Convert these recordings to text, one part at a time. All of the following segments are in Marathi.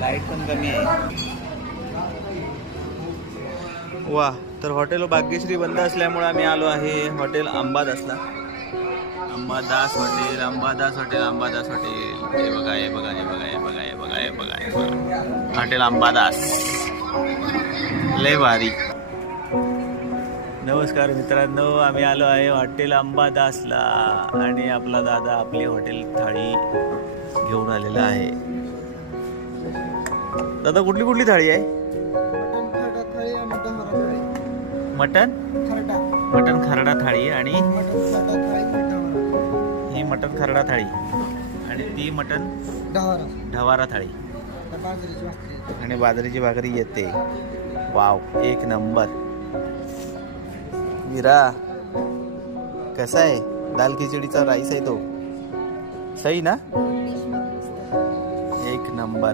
लाईट पण कमी आहे. वा, तर हॉटेल भाग्यश्री बंद असल्यामुळे आम्ही आलो आहे हॉटेल अंबादासला. Ambadas hotel, Ambadas hotel, Ambadas hotel. हे बघा, हे बघा, हे बघा, हे बघा, हे बघा, हे बघा, हे बघा, हॉटेल अंबादास. लय भारी. नमस्कार मित्रांनो, आम्ही आलो आहे हॉटेल अंबादासला आणि आपला दादा आपली हॉटेल थाळी घेऊन आलेला आहे. दादा, कुठली कुठली थाळी आहे? मटन खरडा थाळी आणि ही मटन खरडा थाळी आणि ती मटन ढवारा थाळी आणि बाजरीची भाकरी येते. वाव, एक नंबर. मीरा, कसा आहे? दाल खिचडीचा राईस आहे तो सही ना? एक नंबर.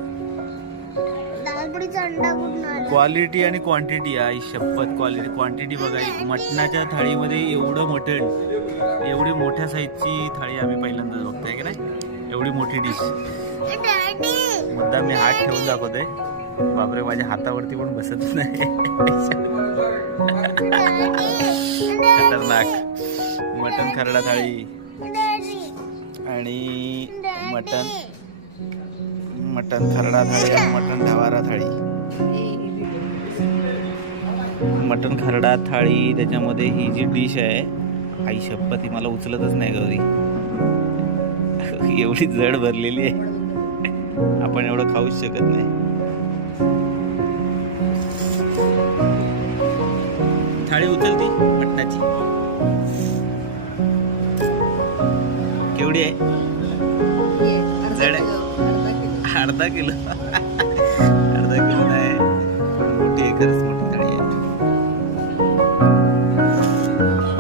क्वालिटी आणि क्वांटिटी. आई शपथ, क्वालिटी क्वांटिटी बघा. मटणाच्या थाळीमध्ये एवढं मटण, एवढी मोठ्या साईजची थाळी आम्ही पहिल्यांदाच बघतोय की नाही. एवढी मोठी डिश. मुद्दा मी हात ठेवून दाखवतोय. बापरे, माझ्या हातावरती पण बसत नाही. खतरनाक. मटण खरडा थाळी आणि मटण खरडा थाळी आणि मटण ढवारा थाळी. मटण खरडा थाळी, त्याच्यामध्ये ही जी डिश आहे, आई शपथ, ही मला उचलतच नाही गौरी. एवढी जड भरलेली आहे, आपण एवढं खाऊच शकत नाही. थाळी उचलती मटणाची. केवढी आहे? जड आहे. अर्धा किलो. अर्धा किलो नाही, मोठी आहे, खरंच मोठी थाळी आहे.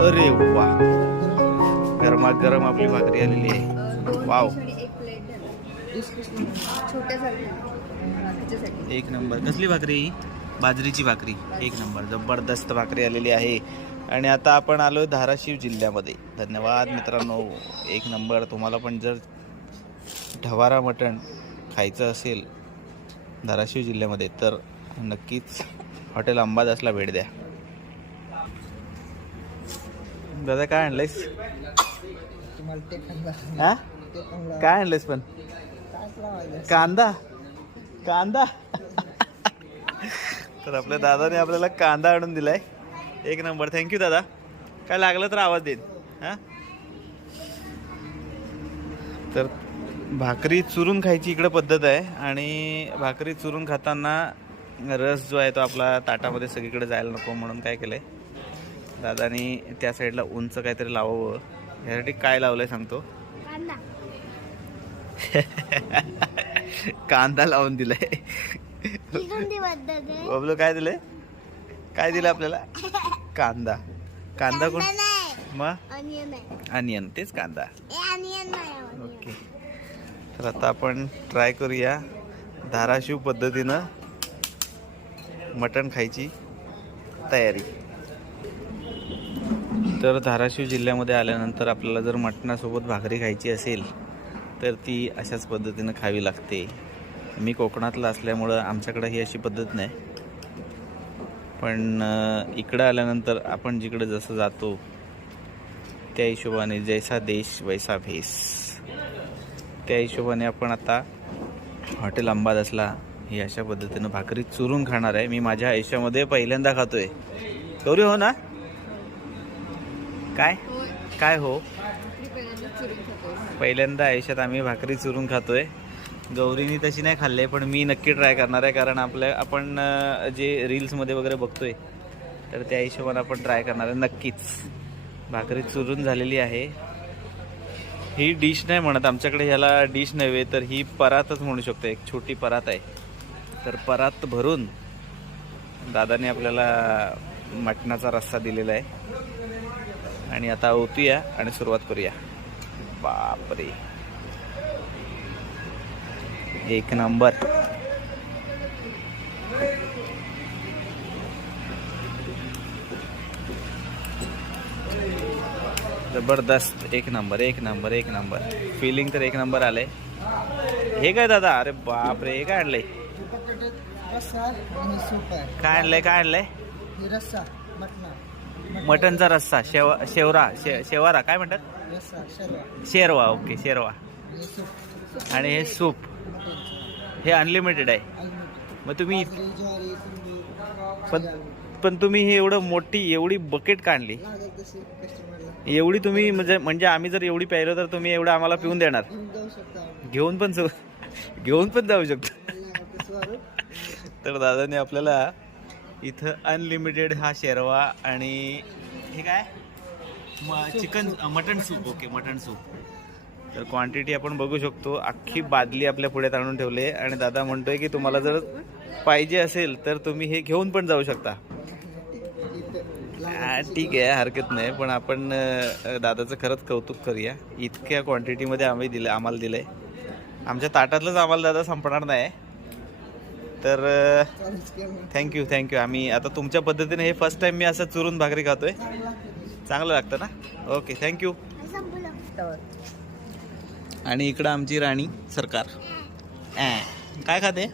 अरे वा, गरमागरम आपली भाकरी आलेली आहे. वाव, एक नंबर. कसली भाकरी? बाजरीची भाकरी. एक नंबर, जबरदस्त भाकरी आलेली आहे. आणि आता आपण आलोय धाराशिव जिल्ह्यामध्ये. धन्यवाद मित्रांनो, एक नंबर. तुम्हाला पण जर ढवारा मटण खायचं असेल धाराशिव जिल्ह्यामध्ये तर नक्कीच हॉटेल अंबादासला भेट द्या. दादा, काय आणलंयस? हा, काय आणलंयस? पण कांदा. कांदा. तर आपल्या दादाने आपल्याला कांदा आणून दिलाय. एक नंबर. थँक्यू दादा. काय लागलं तर आवाज देईन. हा, तर भाकरी चुरून खायची इकडे पद्धत आहे. आणि भाकरी चुरून खाताना रस जो आहे तो आपला ताटामध्ये सगळीकडे जायला नको म्हणून काय केलंय दादानी, त्या साईडला उंच काहीतरी लावावं यासाठी काय लावलंय सांगतो. कांदा लावून दिलाय. बबलू, काय दिलंय? काय दिलं आपल्याला? कांदा. कांदा कोण? मग अनियन. तेच कांदा. ओके, तर आता आपण ट्राय करूया धाराशिव पद्धतीनं मटण खायची तयारी. तर धाराशिव जिल्ह्यामध्ये आल्यानंतर आपल्याला जर मटणासोबत भाकरी खायची असेल तर ती अशाच पद्धतीनं खावी लागते. मी कोकणातला असल्यामुळं आमच्याकडं ही अशी पद्धत नाही, पण इकडं आल्यानंतर आपण जिकडे जसं जातो त्या हिशोबाने जैसा देश वैसा भेस, त्या हिशोबाने आपण आता हॉटेल अंबादासला ही अशा पद्धतीनं भाकरी चुरून खाणार आहे. मी माझ्या आयुष्यामध्ये पहिल्यांदा खातोय. गौरी, हो ना? काय काय हो, पहिल्यांदा आयुष्यात आम्ही भाकरी चुरून खातोय. गौरीनी तशी नाही खाल्ली, पण मी नक्की ट्राय करणार आहे. कारण आपण जे रील्समध्ये वगैरे बघतोय तर त्या हिशोबाने आपण ट्राय करणार आहे नक्कीच. भाकरी चुरून झालेली आहे. ही डिश नाही म्हणत आमच्याकडे, ह्याला डिश नव्हे तर ही परातच म्हणू शकतो. एक छोटी परात आहे. तर परात भरून दादाने आपल्याला मटणाचा रस्सा दिलेला आहे. आणि आता ओतूया आणि सुरुवात करूया. बापरे, एक नंबर. जबरदस्त, एक नंबर एक नंबर एक नंबर. फिलिंग तर एक नंबर आलंय. हे काय दादा, अरे बापरे, हे काय आणलंय, काय आणलंय, काय आणलंय? मटनचा रस्सा, शेवारा काय म्हणतात, शेरवा. ओके, शेरवा. आणि हे सूप, हे अनलिमिटेड आहे. मग तुम्ही पण तुम्ही हे एवढं मोठी एवढी बकेट काढली, एवढी तुम्ही म्हणजे आम्ही जर एवढी प्यायलो तर तुम्ही एवढं आम्हाला पिऊन देणार? घेऊन पण जाऊ शकतो. तर दादाने आपल्याला इथं अनलिमिटेड हा शेरवा आणि हे काय mutton soup. Okay, mutton soup. तर क्वांटिटी आपण बघू शकतो. अख्खी बादली आपल्या पुढे आणून ठेवले आणि दादा म्हणतोय की तुम्हाला जर पाहिजे असेल तर तुम्ही हे घेऊन पण जाऊ शकता. ठीक आहे, हरकत नाही. पण आपण दादाचं खरंच कौतुक करूया. इतक्या क्वांटिटीमध्ये आम्हाला दिलंय. आमच्या ताटातलंच आम्हाला दादा संपणार नाही. तर थँक्यू. आम्ही आता तुमच्या पद्धतीने हे फर्स्ट टाइम मी असं चुरून भाकरी खातोय. चांगलं लागतं ना? Okay, thank you. आणि इकडं आमची राणी सरकार काय खाते?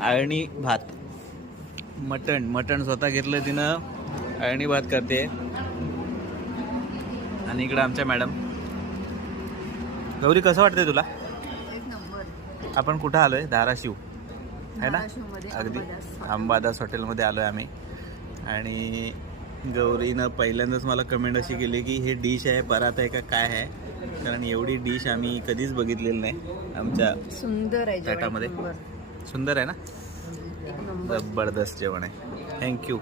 अळणी भात, मटण स्वतः घेतलं तिनं, अळणी भात करते. आणि इकडं आमच्या मॅडम. गौरी, कसं वाटतंय तुला? आपण कुठं आलोय? धाराशिव आहे ना? अगदी अंबादास हॉटेलमध्ये आलोय आम्ही. आणि गौरीनं पहिल्यांदाच मला कमेंट अशी केली की हे डिश आहे, परात आहे का काय आहे, कारण एवढी डिश आम्ही कधीच बघितलेली नाही आमच्या सुंदर आहे ताटामध्ये. सुंदर आहे ना? जबरदस्त जेवण आहे. थँक्यू.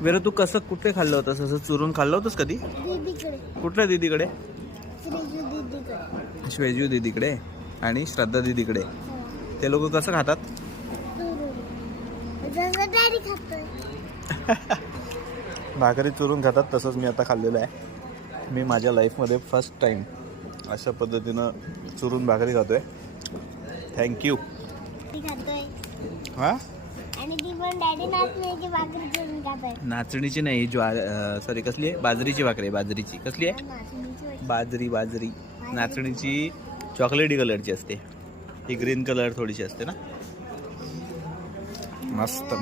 वेरे, तू कसं कुठे खाल्लं होतंस? असं चुरून खाल्लं होतंस कधी? कुठल्या दीदीकडे? श्वेजू दीदीकडे आणि श्रद्धा दीदीकडे. ते लोक कसं खातात? भाकरी चुरून खातात. तसंच मी आता खाल्लेलं आहे. मी माझ्या लाईफमध्ये फर्स्ट टाइम अशा पद्धतीनं चुरून भाकरी खातोय. थँक्यू. हा, नाचणीची नाही, सॉरी, कसली आहे? बाजरीची भाकरी. बाजरीची कसली आहे? बाजरी. नाचणीची चॉकलेटी कलरची असते, ही ग्रीन कलर थोडीशी असते ना. मस्त.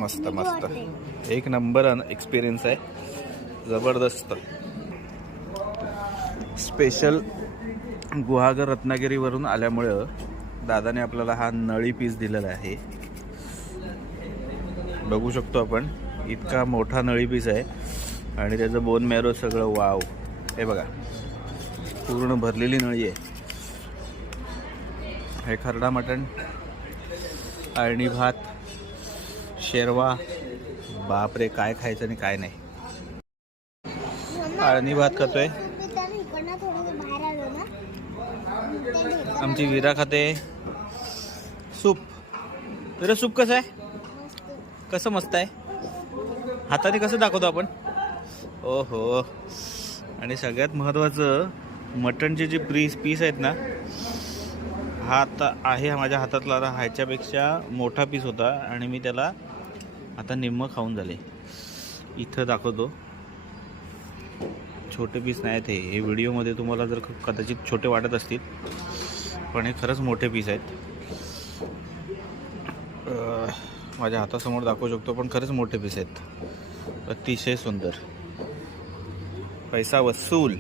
एक नंबर एक्सपिरियन्स आहे. जबरदस्त. स्पेशल गुहागर रत्नागिरीवरून आल्यामुळं दादाने आपल्याला हा नळी पीस दिलेला आहे. बघू शकतो आपण, इतका मोठा नळी पीस आहे आणि त्याचं बोन मॅरो सगळं. वाव, हे बघा, पूर्ण भरलेली नळी आहे. हे खरडा मटण, अळणी भात, शेरवा. बापरे, काय खायचं आणि काय नाही. अळणी भात खातोय, आमची विरा खाते. सूप. विरा, सूप कसं आहे? कसं मस्त आहे. हाताने कसं दाखवतो आपण? ओहो. आणि सगळ्यात महत्त्वाचं, मटणचे जे पीस आहेत ना, हा आता आहे माझ्या हातातला. ह्याच्यापेक्षा मोठा पीस होता आणि मी त्याला आता निम्मं खाऊन झाले. इथं दाखवतो, छोटे पीस नाहीत हे व्हिडिओमध्ये तुम्हाला जर कदाचित छोटे वाटत असतील, पण हे खरंच मोठे पीस आहेत. माझ्या हातासमोर दाखवू शकतो, पण खरंच मोठे पीस आहेत. अतिशय सुंदर. पैसा वसूल.